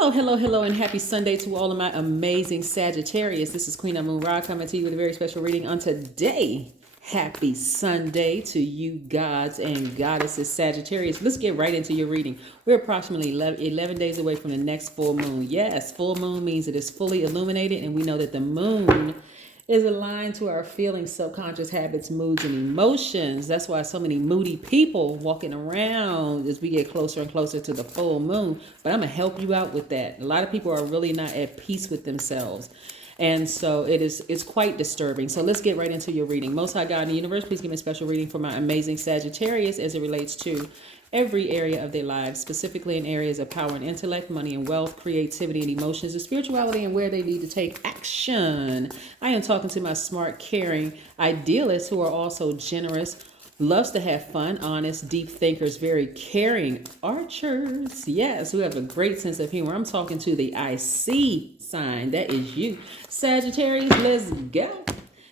Hello, hello, hello, and happy Sunday to all of my amazing Sagittarius. This is Queen Amun Ra coming to you with a very special reading on today. Happy Sunday to you gods and goddesses Sagittarius. Let's get right into your reading. We're approximately 11 days away from the next full moon. Yes, full moon means it is fully illuminated, and we know that the moon is aligned to our feelings, subconscious habits, moods, and emotions. That's why so many moody people walking around as we get closer and closer to the full moon. But I'm going to help you out with that. A lot of people are really not at peace with themselves. And so it's quite disturbing. So let's get right into your reading. Most High God in the universe, please give me a special reading for my amazing Sagittarius as it relates to every area of their lives, specifically in areas of power and intellect, money and wealth, creativity and emotions, and spirituality, and where they need to take action. I am talking to my smart, caring idealists who are also generous, loves to have fun, honest, deep thinkers, very caring archers. Yes, who have a great sense of humor. I'm talking to the IC sign. That is you. Sagittarius, let's go.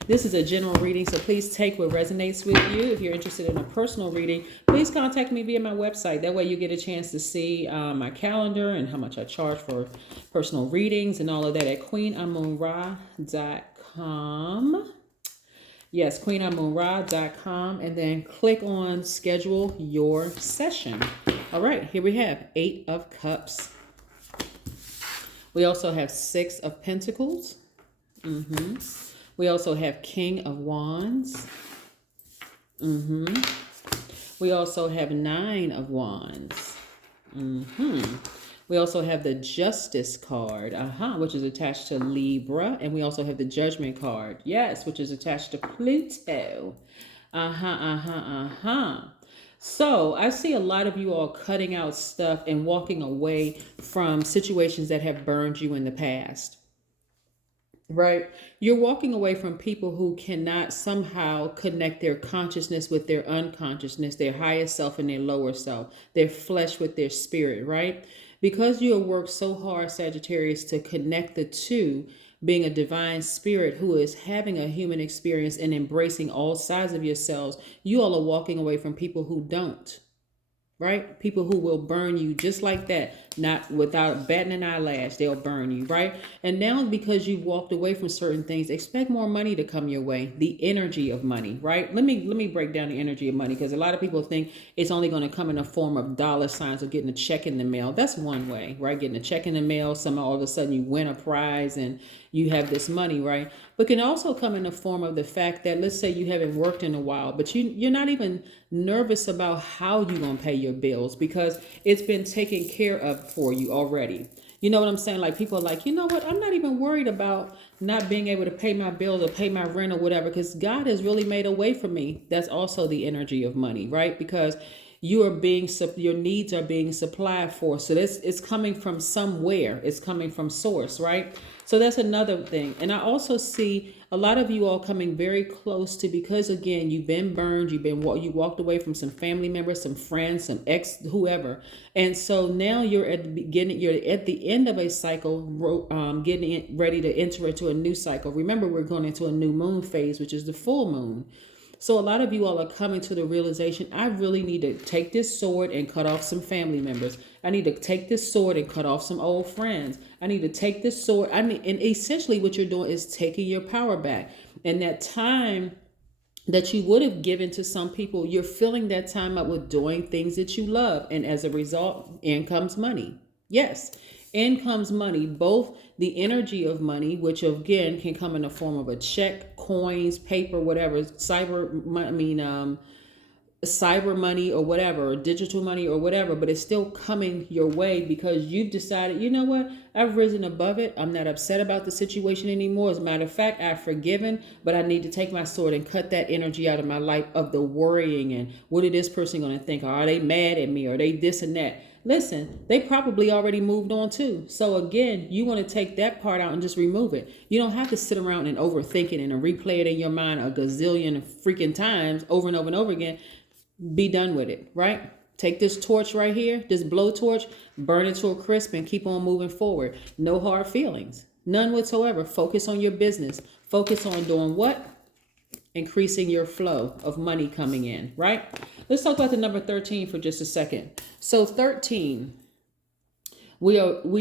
This is a general reading, so please take what resonates with you. If you're interested in a personal reading, please contact me via my website. That way you get a chance to see my calendar and how much I charge for personal readings and all of that at queenamunra.com. Yes, queenamunra.com, and then click on schedule your session. All right, here we have 8 of Cups. We also have 6 of Pentacles. We also have King of Wands. We also have 9 of Wands. We also have the Justice card, which is attached to Libra. And we also have the Judgment card, yes, which is attached to Pluto. So I see a lot of you all cutting out stuff and walking away from situations that have burned you in the past. Right? You're walking away from people who cannot somehow connect their consciousness with their unconsciousness, their highest self and their lower self, their flesh with their spirit, right? Because you have worked so hard, Sagittarius, to connect the two, being a divine spirit who is having a human experience and embracing all sides of yourselves, you all are walking away from people who don't. Right? People who will burn you just like that, not without batting an eyelash, they'll burn you, right? And now because you've walked away from certain things, expect more money to come your way, the energy of money, right? Let me break down the energy of money, because a lot of people think it's only going to come in a form of dollar signs or getting a check in the mail. That's one way, right? Getting a check in the mail, somehow all of a sudden you win a prize and you have this money, right? But can also come in the form of the fact that, let's say you haven't worked in a while, but you're not even nervous about how you're going to pay your bills because it's been taken care of for you already. You know what I'm saying? Like, people are like, you know what? I'm not even worried about not being able to pay my bills or pay my rent or whatever, because God has really made a way for me. That's also the energy of money, right? Because your needs are being supplied for. So it's coming from somewhere. It's coming from source, right? So that's another thing. And I also see a lot of you all coming very close to, because again, you've been burned, you walked away from some family members, some friends, some ex, whoever. And so now you're at the beginning, you're at the end of a cycle, getting ready to enter into a new cycle. Remember, we're going into a new moon phase, which is the full moon. So a lot of you all are coming to the realization, I really need to take this sword and cut off some family members. I need to take this sword and cut off some old friends. I need to take this sword. And essentially what you're doing is taking your power back. And that time that you would have given to some people, you're filling that time up with doing things that you love. And as a result, in comes money. Yes, in comes money, both the energy of money, which again can come in the form of a check, coins, paper, whatever, cyber money or whatever, or digital money or whatever, but it's still coming your way because you've decided, you know what, I've risen above it. I'm not upset about the situation anymore. As a matter of fact, I've forgiven, but I need to take my sword and cut that energy out of my life of the worrying and what is this person going to think? Or are they mad at me? Or are they this and that? Listen, they probably already moved on too. So again, you want to take that part out and just remove it. You don't have to sit around and overthink it and replay it in your mind a gazillion freaking times over and over and over again. Be done with it, right? Take this torch right here, this blowtorch, burn it to a crisp and keep on moving forward. No hard feelings, none whatsoever. Focus on your business. Focus on doing what? Increasing your flow of money coming in, right? Let's talk about the number 13 for just a second. So 13, We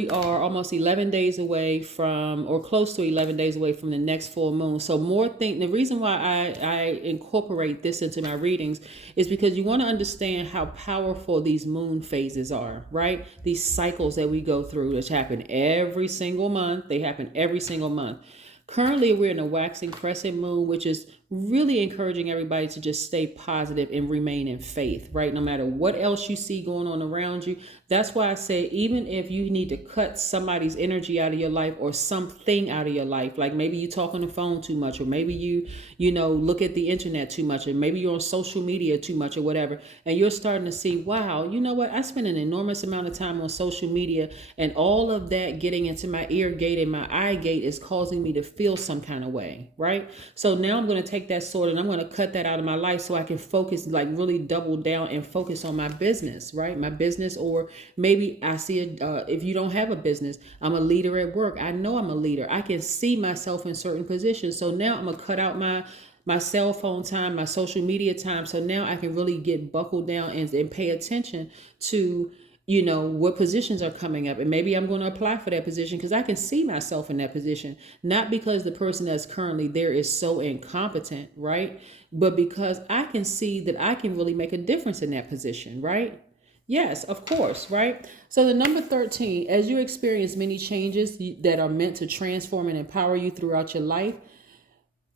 are almost 11 days away from, or close to 11 days away from the next full moon. So the reason why I incorporate this into my readings is because you want to understand how powerful these moon phases are, right? These cycles that we go through, which happen every single month. They happen every single month. Currently, we're in a waxing crescent moon, which is really encouraging everybody to just stay positive and remain in faith, right? No matter what else you see going on around you. That's why I say, even if you need to cut somebody's energy out of your life or something out of your life, like maybe you talk on the phone too much, or maybe you look at the internet too much, or maybe you're on social media too much or whatever, and you're starting to see, wow, you know what? I spend an enormous amount of time on social media, and all of that getting into my ear gate and my eye gate is causing me to feel some kind of way, right? So now I'm going to take that sword and I'm going to cut that out of my life so I can focus, like really double down and focus on my business, right? My business, or maybe I see if you don't have a business, I'm a leader at work. I know I'm a leader. I can see myself in certain positions. So now I'm going to cut out my cell phone time, my social media time. So now I can really get buckled down and pay attention to what positions are coming up, and maybe I'm going to apply for that position because I can see myself in that position, not because the person that's currently there is so incompetent, right? But because I can see that I can really make a difference in that position, right? Yes, of course, right? So the number 13, as you experience many changes that are meant to transform and empower you throughout your life,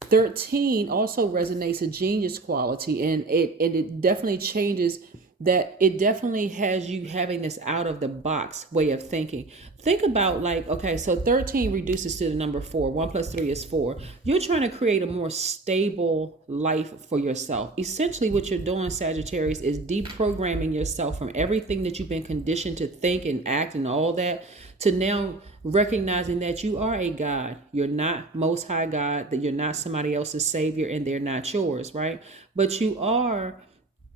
13 also resonates a genius quality, and it definitely changes that. It definitely has you having this out of the box way of thinking. Think about, like, okay, so 13 reduces to the number 4. 1 plus 3 is 4. You're trying to create a more stable life for yourself. Essentially what you're doing, Sagittarius, is deprogramming yourself from everything that you've been conditioned to think and act and all that, to now recognizing that you are a God. You're not Most High God, that you're not somebody else's savior, and they're not yours, right? But you are,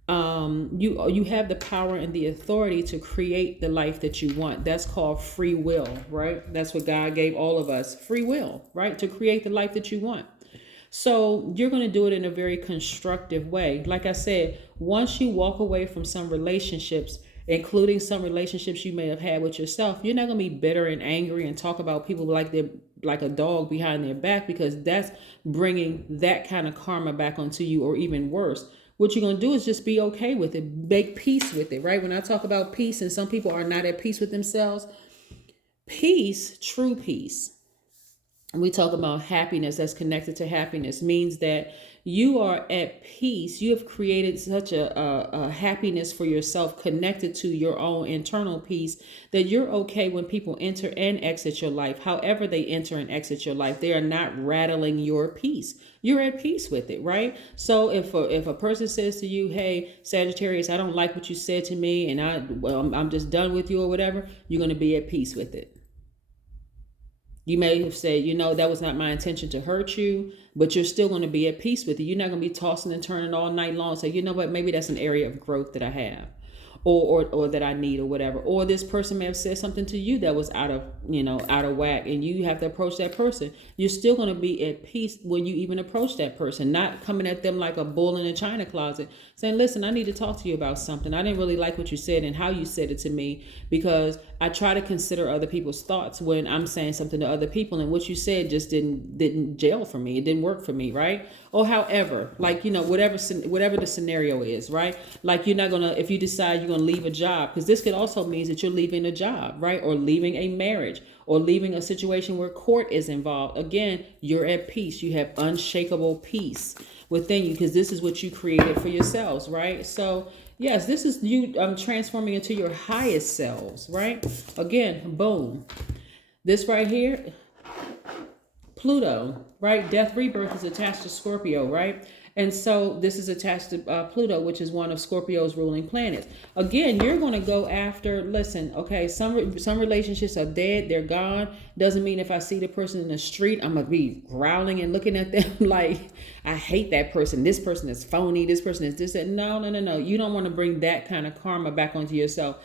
you have the power and the authority to create the life that you want. That's called free will, right? That's what God gave all of us, free will, right? To create the life that you want. So you're going to do it in a very constructive way. Like I said, once you walk away from some relationships, including some relationships you may have had with yourself, you're not going to be bitter and angry and talk about people like they're like a dog behind their back, because that's bringing that kind of karma back onto you, or even worse. What you're going to do is just be okay with it, make peace with it, right? When I talk about peace, and some people are not at peace with themselves, peace, true peace, and we talk about happiness that's connected to happiness, means that you are at peace. You have created such a happiness for yourself, connected to your own internal peace, that you're okay when people enter and exit your life. However they enter and exit your life, they are not rattling your peace. You're at peace with it, right? So if a person says to you, hey, Sagittarius, I don't like what you said to me, and I'm just done with you, or whatever, you're going to be at peace with it. You may have said, that was not my intention to hurt you, but you're still going to be at peace with it. You're not going to be tossing and turning all night long and say, you know what, maybe that's an area of growth that I have, or that I need, or whatever. Or this person may have said something to you that was out of whack, and you have to approach that person. You're still going to be at peace when you even approach that person, not coming at them like a bull in a china closet, saying, listen, I need to talk to you about something. I didn't really like what you said and how you said it to me, because I try to consider other people's thoughts when I'm saying something to other people, and what you said just didn't gel for me. It didn't work for me, right? Or however, like, whatever the scenario is, right? Like, you're not going to, if you decide you're going to leave a job, because this could also mean that you're leaving a job, right? Or leaving a marriage, or leaving a situation where court is involved. Again, you're at peace. You have unshakable peace within you, because this is what you created for yourselves, right? So yes, this is you transforming into your highest selves, right? Again, boom. This right here, Pluto, right? Death rebirth is attached to Scorpio, right? And so this is attached to Pluto, which is one of Scorpio's ruling planets. Again, you're going to go after, listen, okay, some relationships are dead, they're gone. Doesn't mean if I see the person in the street, I'm going to be growling and looking at them like, I hate that person. This person is phony. This person is this. No. You don't want to bring that kind of karma back onto yourself.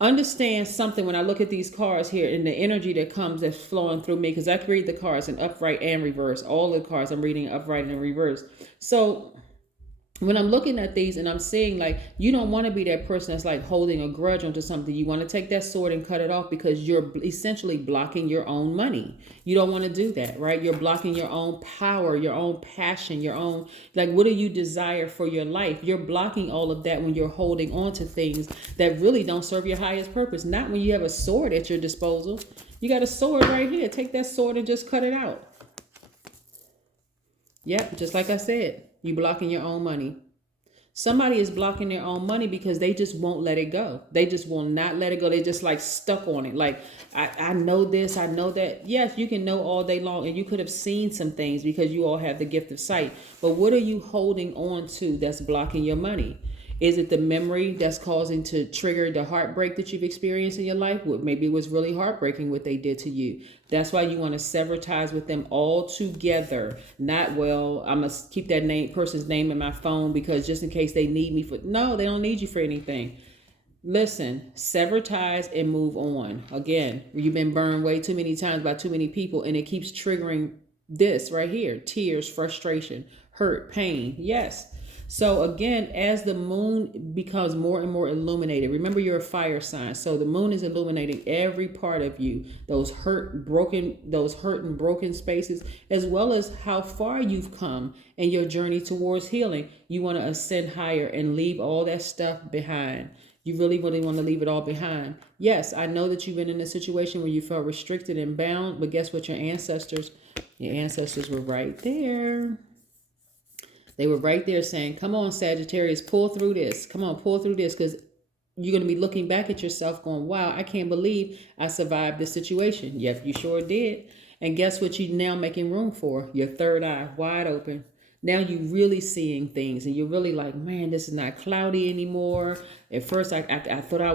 Understand something when I look at these cards here and the energy that comes, that's flowing through me, because I can read the cards in upright and reverse. All the cards I'm reading upright and reverse. So When I'm looking at these and I'm seeing, like, you don't want to be that person that's like holding a grudge onto something. You want to take that sword and cut it off, because you're essentially blocking your own money. You don't want to do that, right? You're blocking your own power, your own passion, your own, like, what do you desire for your life? You're blocking all of that when you're holding on to things that really don't serve your highest purpose. Not when you have a sword at your disposal. You got a sword right here. Take that sword and just cut it out. Yep, just like I said, you blocking your own money. Somebody is blocking their own money because they just won't let it go. They just will not let it go. They just like stuck on it. Like, I know this, I know that. Yes, you can know all day long, and you could have seen some things because you all have the gift of sight. But what are you holding on to that's blocking your money? Is it the memory that's causing to trigger the heartbreak that you've experienced in your life? Well, maybe it was really heartbreaking what they did to you. That's why you want to sever ties with them all together. Not, well, I must keep that person's name in my phone because just in case they need me for. No, they don't need you for anything. Listen, sever ties and move on. Again, you've been burned way too many times by too many people, and it keeps triggering this right here: tears, frustration, hurt, pain. Yes. So again, as the moon becomes more and more illuminated, remember you're a fire sign. So the moon is illuminating every part of you, those hurt and broken spaces, as well as how far you've come in your journey towards healing. You want to ascend higher and leave all that stuff behind. You really, really want to leave it all behind. Yes, I know that you've been in a situation where you felt restricted and bound, but guess what? Your ancestors were right there. They were right there saying, come on, Sagittarius, pull through this. Come on, pull through this, because you're going to be looking back at yourself going, wow, I can't believe I survived this situation. Yep, you sure did. And guess what you're now making room for? Your third eye wide open. Now you're really seeing things, and you're really like, man, this is not cloudy anymore. At first, I thought I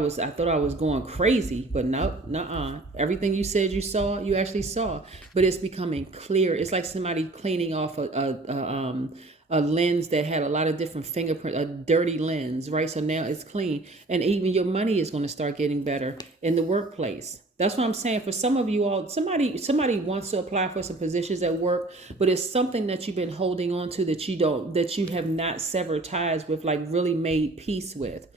was going crazy, but no, nuh-uh. Everything you said you saw, you actually saw. But it's becoming clear. It's like somebody cleaning off a lens that had a lot of different fingerprints, a dirty lens, right? So now it's clean. And even your money is going to start getting better in the workplace. That's what I'm saying. For some of you all, somebody wants to apply for some positions at work, but it's something that you've been holding on to that you have not severed ties with, like really made peace with.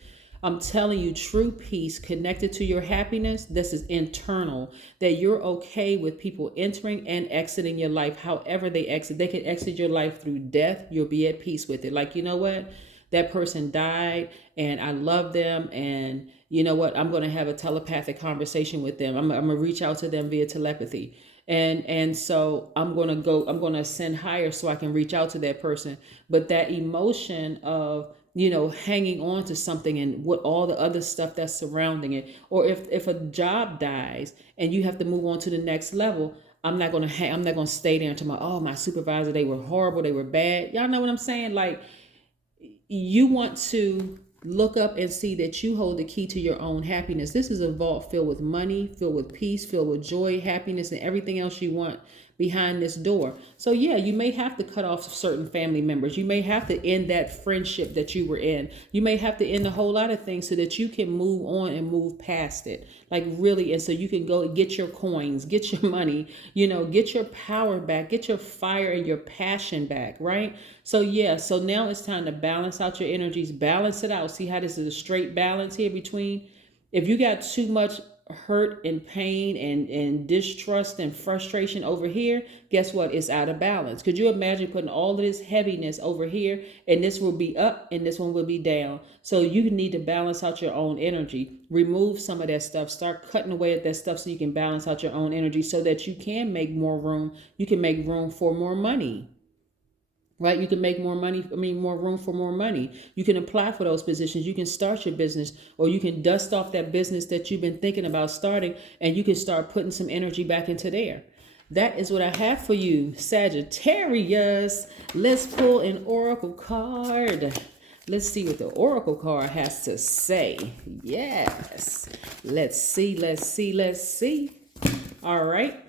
I'm telling you, true peace connected to your happiness, this is internal, that you're okay with people entering and exiting your life. However they exit, they can exit your life through death. You'll be at peace with it. Like, you know what? That person died and I love them, and you know what? I'm going to have a telepathic conversation with them. I'm going to reach out to them via telepathy. And so I'm going to ascend higher so I can reach out to that person. But that emotion of, hanging on to something and what all the other stuff that's surrounding it, or if a job dies and you have to move on to the next level, I'm not going to stay there until my supervisor, they were horrible, they were bad. Y'all know what I'm saying? Like, you want to look up and see that you hold the key to your own happiness. This is a vault filled with money, filled with peace, filled with joy, happiness, and everything else you want behind this door. So yeah, you may have to cut off certain family members. You may have to end that friendship that you were in. You may have to end a whole lot of things so that you can move on and move past it. Like really, and so you can go get your coins, get your money, get your power back, get your fire and your passion back, right? So yeah, so now it's time to balance out your energies, balance it out. See how this is a straight balance here between, if you got too much hurt and pain and distrust and frustration over here, guess what? It's out of balance. Could you imagine putting all of this heaviness over here, and this will be up and this one will be down? So you need to balance out your own energy. Remove some of that stuff. Start cutting away at that stuff so you can balance out your own energy so that you can make more room. You can make room for more money. Right? You can make more money. More room for more money. You can apply for those positions. You can start your business, or you can dust off that business that you've been thinking about starting, and you can start putting some energy back into there. That is what I have for you, Sagittarius. Let's pull an oracle card. Let's see what the oracle card has to say. Yes. Let's see. All right.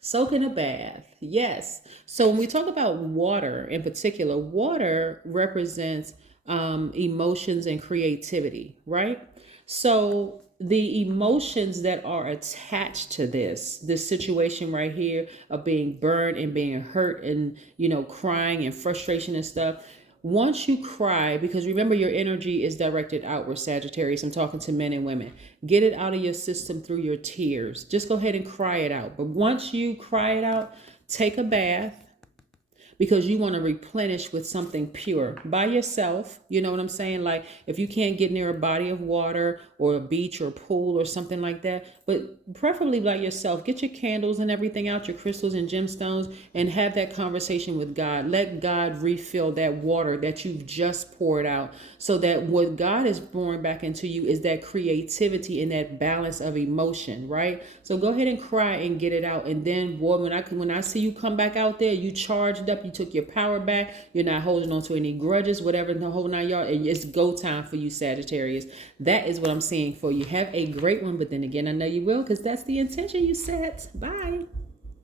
Soak in a bath. Yes. So when we talk about water in particular, water represents emotions and creativity, right? So the emotions that are attached to this situation right here of being burned and being hurt and, crying and frustration and stuff, Once you cry, because remember your energy is directed outward, Sagittarius. I'm talking to men and women. Get it out of your system through your tears. Just go ahead and cry it out. But once you cry it out, take a bath, because you want to replenish with something pure by yourself. You know what I'm saying? Like if you can't get near a body of water or a beach or pool or something like that, but preferably by yourself, get your candles and everything out, your crystals and gemstones, and have that conversation with God. Let God refill that water that you've just poured out, so that what God is pouring back into you is that creativity and that balance of emotion, right? So go ahead and cry and get it out. And then, boy, when I see you come back out there, you charged up, you took your power back, you're not holding on to any grudges, whatever, the whole 9 yards, and it's go time for you, Sagittarius. That is what I'm seeing for you. Have a great one, but then again, I know you will, because that's the intention you set. Bye.